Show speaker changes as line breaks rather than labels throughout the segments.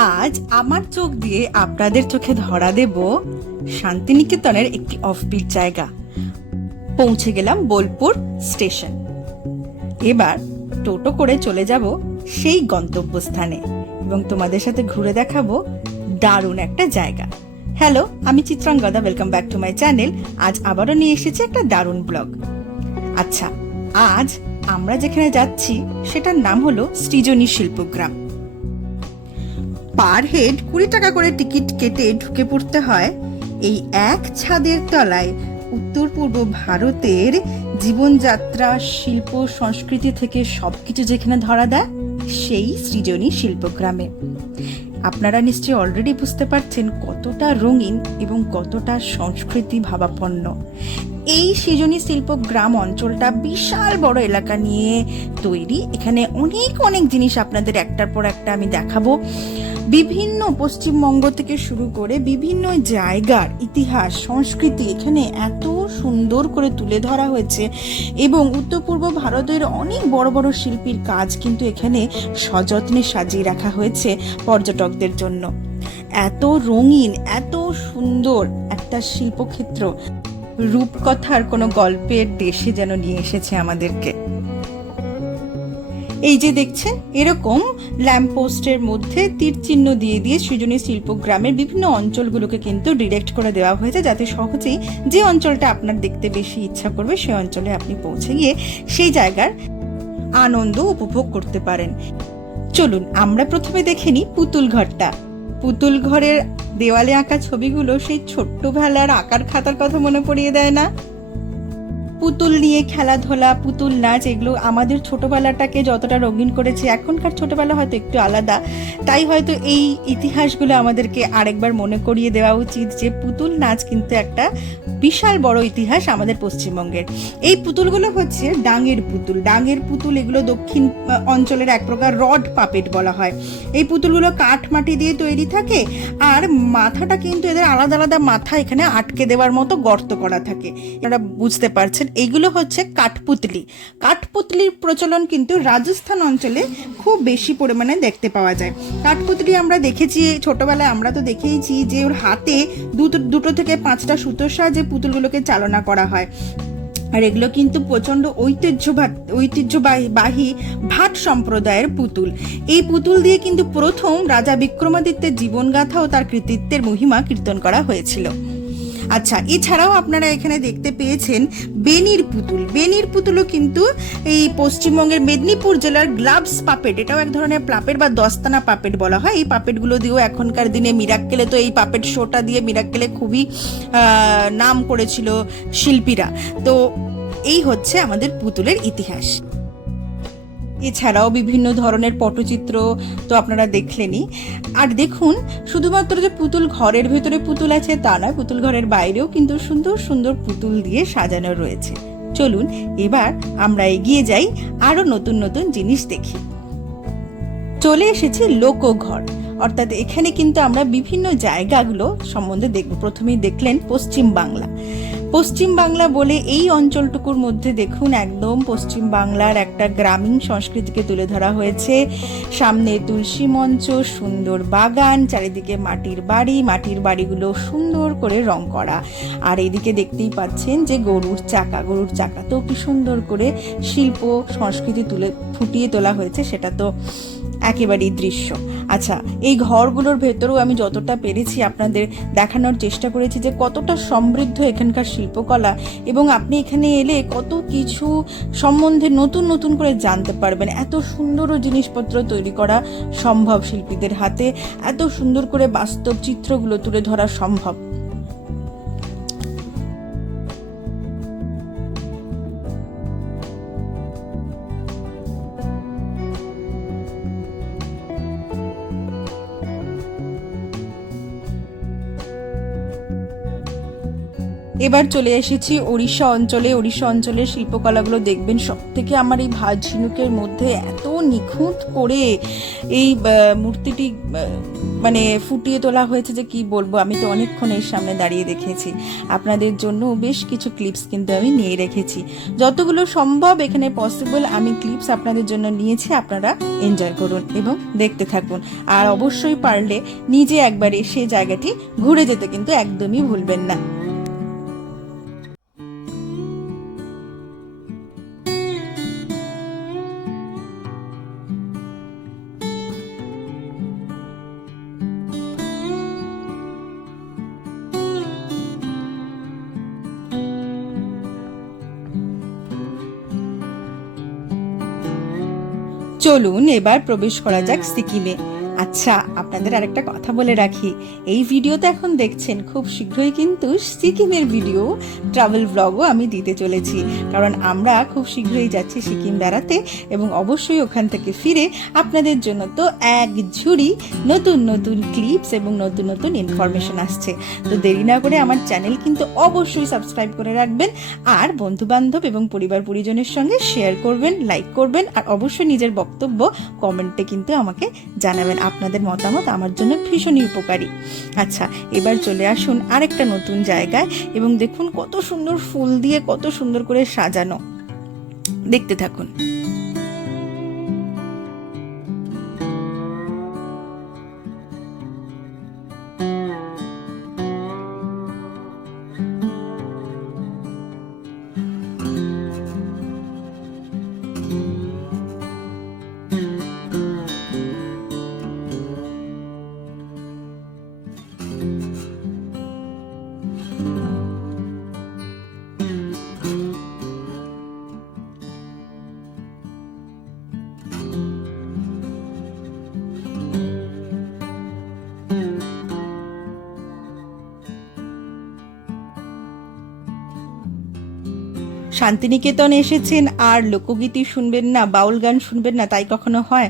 আজ আমার চোখ দিয়ে আপনাদের চোখে ধরা দেব শান্তিনিকেতনের একটি অফবিট জায়গা। পৌঁছে গেলাম বোলপুর স্টেশন। এবার টোটো করে চলে যাব সেই গন্তব্যস্থানে এবং তোমাদের সাথে ঘুরে দেখাবো দারুণ একটা জায়গা। হ্যালো আমি Chitrangada welcome back to my channel আজ আবারও নিয়ে এসেছি একটা দারুণ ব্লগ। আচ্ছা আজ আমরা যেখানে যাচ্ছি, সেটার নাম হলো সৃজনী শিল্পগ্রাম। পার হেড কুড়ি টাকা করে টিকিট কেটে ঢুকে পড়তে হয় এই এক ছাদের তলায়। উত্তর পূর্ব ভারতের জীবনযাত্রা, শিল্প, সংস্কৃতি থেকে সব কিছু যেখানে ধরা দেয়, সেই সৃজনী শিল্পগ্রামে। আপনারা নিশ্চয়ই অলরেডি বুঝতে পারছেন কতটা রঙিন এবং কতটা সংস্কৃতি ভাবাপন্ন। এই সৃজনী শিল্প গ্রাম অঞ্চলটা বিশাল বড় এলাকা নিয়ে তৈরি। এখানে অনেক অনেক জিনিস আপনাদের একটার পর একটা আমি দেখাবো। বিভিন্ন পশ্চিমবঙ্গ থেকে শুরু করে বিভিন্ন জায়গার ইতিহাস, সংস্কৃতি এখানে এত সুন্দর করে তুলে ধরা হয়েছে এবং উত্তর পূর্ব ভারতের অনেক বড় বড় শিল্পীর কাজ কিন্তু এখানে সযত্নে সাজিয়ে রাখা হয়েছে পর্যটকদের জন্য। এত রঙিন, এত সুন্দর একটা শিল্পক্ষেত্র। রূপকথার কোনো গল্পের দেশে যেন নিয়ে এসেছে আমাদেরকে। এই যে দেখছেন, এরকম ল্যাম্পপোস্টের মধ্যে তীর চিহ্ন দিয়ে দিয়ে সৃজনী শিল্পগ্রামের বিভিন্ন অঞ্চলগুলোকে কিন্তু ডিরেক্ট করে দেওয়া হয়েছে যাতে সহজেই যে অঞ্চলটা আপনার দেখতে বেশি ইচ্ছা করবে সেই অঞ্চলে আপনি পৌঁছে গিয়ে সেই জায়গার আনন্দ উপভোগ করতে পারেন। চলুন, আমরা প্রথমে দেখে নিই পুতুল ঘরটা। পুতুল ঘরের দেওয়ালে আঁকা ছবিগুলো সেই ছোট্টবেলার আঁকার খাতার কথা মনে পড়িয়ে দেয় না? পুতুল নিয়ে খেলাধুলা, পুতুল নাচ, এগুলো আমাদের ছোটবেলাটাকে যতটা রঙিন করেছে, এখনকার ছোটবেলা হয়তো একটু আলাদা। তাই হয়তো এই ইতিহাসগুলো আমাদেরকে আরেকবার মনে করিয়ে দেওয়া উচিত যে পুতুল নাচ কিন্তু একটা বিশাল বড় ইতিহাস আমাদের পশ্চিমবঙ্গের। এই পুতুলগুলো হচ্ছে ডাঙের পুতুল। ডাঙের পুতুল এগুলো দক্ষিণ অঞ্চলের এক প্রকার রড পাপেট বলা হয়। এই পুতুলগুলো কাঠ মাটি দিয়ে তৈরি থাকে আর মাথাটা কিন্তু এদের আলাদা আলাদা মাথা এখানে আটকে দেওয়ার মতো গর্ত করা থাকে। আপনারা বুঝতে পারছেন এইগুলো হচ্ছে কাঠপুতলি। কাঠপুতলির প্রচলন কিন্তু রাজস্থান অঞ্চলে খুব বেশি পরিমাণে দেখতে পাওয়া যায়। কাঠপুতলি আমরা দেখেছি, ছোটবেলায় আমরা তো দেখেইছি যে ওর হাতে দুটো দুটো থেকে পাঁচটা সুতোর সাহায্যে পুতুলগুলোকে চালনা করা হয়। আর এগুলো কিন্তু প্রচণ্ড ঐতিহ্যবাহী ঐতিহ্যবাহী, বাহী ভাট সম্প্রদায়ের পুতুল। এই পুতুল দিয়ে কিন্তু প্রথম রাজা বিক্রমাদিত্যের জীবনগাথা ও তার কৃতিত্বের মহিমা কীর্তন করা হয়েছিল। আচ্ছা এছাড়াও আপনারা এখানে দেখতে পেয়েছেন বেনির পুতুল। বেনির পুতুলও কিন্তু এই পশ্চিমবঙ্গের মেদিনীপুর জেলার গ্লাভস পাপেট, এটাও এক ধরনের পাপেট বা দস্তানা পাপেট বলা হয়। এই পাপেটগুলো দিয়েও এখনকার দিনে মিরাক্কেলে তো এই পাপেট শোটা দিয়ে মিরাক্কেলে খুবই নাম করেছিল শিল্পীরা। তো এই হচ্ছে আমাদের পুতুলের ইতিহাস। এছাড়াও বিভিন্ন ধরনের পটচিত্র তো আপনারা দেখলেনই। আর দেখুন, শুধুমাত্র যে পুতুল ঘরের ভেতরে পুতুল আছে তা নয়, পুতুল ঘরের বাইরেও কিন্তু সুন্দর সুন্দর পুতুল দিয়ে সাজানো রয়েছে। চলুন, এবার আমরা এগিয়ে যাই আরও নতুন নতুন জিনিস দেখি। চলে এসেছি লোকঘর। অর্থাৎ এখানে কিন্তু আমরা বিভিন্ন জায়গাগুলো সম্বন্ধে দেখব প্রথমেই দেখলেন পশ্চিম বাংলা। পশ্চিম বাংলা বলে এই অঞ্চলটুকুর মধ্যে দেখুন একদম পশ্চিম বাংলার একটা গ্রামীণ সংস্কৃতিকে তুলে ধরা হয়েছে। সামনে তুলসী মঞ্চ, সুন্দর বাগান, চারিদিকে মাটির বাড়ি, মাটির বাড়িগুলো সুন্দর করে রং করা। আর এদিকে দেখতেই পাচ্ছেন যে গরুর চাকা গরুর চাকা তো কি সুন্দর করে শিল্প, সংস্কৃতি তুলে ফুটিয়ে তোলা হয়েছে, সেটা তো একেবারেই দৃশ্য। আচ্ছা এই ঘরগুলোর ভেতরেও আমি যতটা পেরেছি আপনাদের দেখানোর চেষ্টা করেছি যে কতটা সমৃদ্ধ এখানকার শিল্পকলা এবং আপনি এখানে এলে কত কিছু সম্বন্ধে নতুন নতুন করে জানতে পারবেন। এত সুন্দরও জিনিসপত্র তৈরি করা সম্ভব শিল্পীদের হাতে। এত সুন্দর করে বাস্তব চিত্রগুলো তুলে ধরা সম্ভব। এবার চলে এসেছি ওড়িশা অঞ্চলে। ওড়িশা অঞ্চলের শিল্পকলাগুলো দেখবেন। সব থেকে আমার এই ভাত ঝিনুকের মধ্যে এত নিখুঁত করে এই মূর্তিটি মানে ফুটিয়ে তোলা হয়েছে যে কি বলব, আমি তো অনেকক্ষণ এর সামনে দাঁড়িয়ে দেখেছি। আপনাদের জন্য বেশ কিছু ক্লিপস কিন্তু আমি নিয়ে রেখেছি। যতগুলো সম্ভব এখানে পসিবল আমি ক্লিপস আপনাদের জন্য নিয়েছি, আপনারা এনজয় করুন এবং দেখতে থাকুন। আর অবশ্যই পারলে নিজে একবার এসে জায়গাটি ঘুরে যেতে কিন্তু একদমই ভুলবেন না। চলুন এবার প্রবেশ করা যাক সিকিমে। আচ্ছা আপনাদের আরেকটা কথা বলে রাখি। এই ভিডিওতে এখন দেখছেন খুব শীঘ্রই কিন্তু সিকিমের ভিডিও ট্রাভেল ব্লগও আমি দিতে চলেছি। কারণ আমরা খুব শীঘ্রই যাচ্ছি সিকিম বেড়াতে এবং অবশ্যই ওখান থেকে ফিরে আপনাদের জন্য তো এক ঝুড়ি নতুন নতুন ক্লিপস এবং নতুন নতুন ইনফরমেশন আসছে। তো দেরি না করে আমার চ্যানেল কিন্তু অবশ্যই সাবস্ক্রাইব করে রাখবেন আর বন্ধু বান্ধব এবং পরিবার পরিজনের সঙ্গে শেয়ার করবেন লাইক করবেন আর অবশ্যই নিজের বক্তব্য কমেন্টে কিন্তু আমাকে জানাবেন। আপনাদের মতামত আমার জন্য ভীষণই উপকারী। আচ্ছা এবার চলে আসুন আরেকটা নতুন জায়গায় এবং দেখুন কত সুন্দর ফুল দিয়ে কত সুন্দর করে সাজানো। দেখতে থাকুন। শান্তিনিকেতন এসেছেন আর লোকগীতি শুনবেন না বাউল গান শুনবেন না তাই কখনো হয়?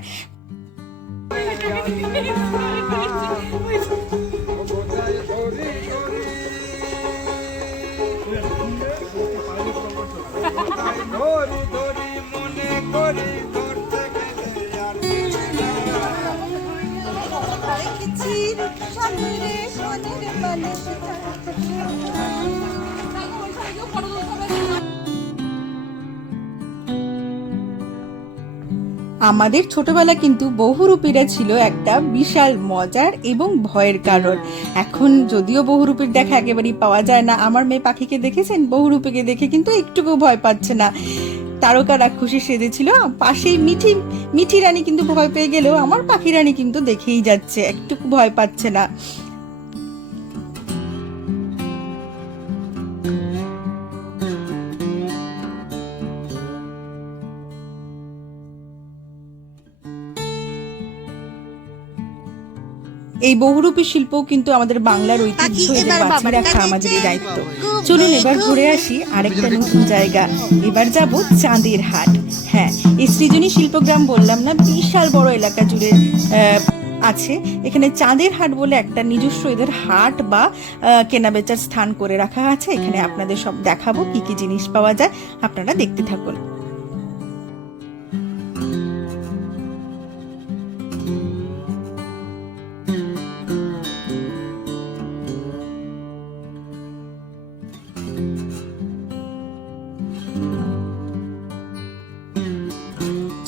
আমাদের ছোটবেলা কিন্তু বহুরূপীরা ছিল একটা বিশাল মজার এবং ভয়ের কারণ। এখন যদিও বহুরূপীর দেখা একেবারেই পাওয়া যায় না, আমার মেয়ে পাখিকে দেখেছেন? বহুরূপীকে দেখে কিন্তু একটুকু ভয় পাচ্ছে না। তারকা রাক্ষসী সেজেছিল, পাশেই মিঠি মিঠি রানী কিন্তু ভয় পেয়ে গেলেও আমার পাখি রানী কিন্তু দেখেই যাচ্ছে, একটুকু ভয় পাচ্ছে না। এই বহুরূপী শিল্পও কিন্তু আমাদের বাংলার ঐতিহ্য বাঁচিয়ে রাখা আমাদেরই দায়িত্ব। চলুন এবার ঘুরে আসি আরেকটা নতুন জায়গা। এবার যাব চাঁদের হাট। হ্যাঁ এই সৃজনী শিল্পগ্রাম বললাম না বিশাল বড় এলাকা জুড়ে আহ, আছে। এখানে চাঁদের হাট বলে একটা নিজস্ব এদের হাট বা আহ, কেনাবেচার স্থান করে রাখা আছে। এখানে আপনাদের সব দেখাবো কি কি জিনিস পাওয়া যায়। আপনারা দেখতে থাকুন।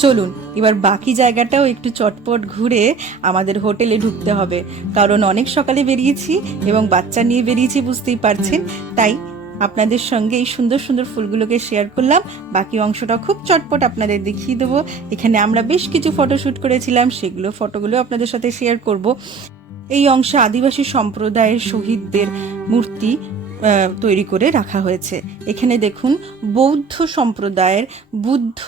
চলুন, এবার বাকি জায়গাটাও একটু চটপট ঘুরে আমাদের হোটেলে ঢুকতে হবে। কারণ অনেক সকালে বেরিয়েছি এবং বাচ্চা নিয়ে বেরিয়েছি বুঝতেই পারছেন। তাই আপনাদের সঙ্গে এই সুন্দর সুন্দর ফুলগুলোকে শেয়ার করলাম। বাকি অংশটা খুব চটপট আপনাদের দেখিয়ে দেবো। এখানে আমরা বেশ কিছু ফটোশ্যুট করেছিলাম, সেগুলো ফটোগুলো আপনাদের সাথে শেয়ার করব। এই অংশে আদিবাসী সম্প্রদায়ের শহীদদের মূর্তি তৈরি করে রাখা হয়েছে। এখানে দেখুন, বৌদ্ধ সম্প্রদায়ের বুদ্ধ,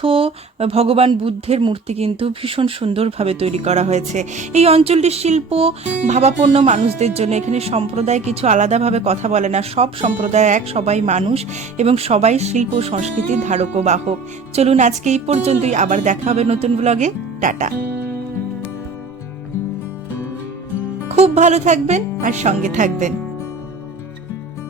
ভগবান বুদ্ধের মূর্তি কিন্তু ভীষণ সুন্দরভাবে তৈরি করা হয়েছে। এই অঞ্চলটির শিল্প, ভাবাপন্ন মানুষদের জন্য এখানে সম্প্রদায় কিছু আলাদাভাবে কথা বলে না। সব সম্প্রদায় এক, সবাই মানুষ এবং সবাই শিল্প সংস্কৃতির ধারক ও বাহক। চলুন আজকে এই পর্যন্তই, আবার দেখা হবে নতুন ব্লগে। টাটা। খুব ভালো থাকবেন আর সঙ্গে থাকবেন।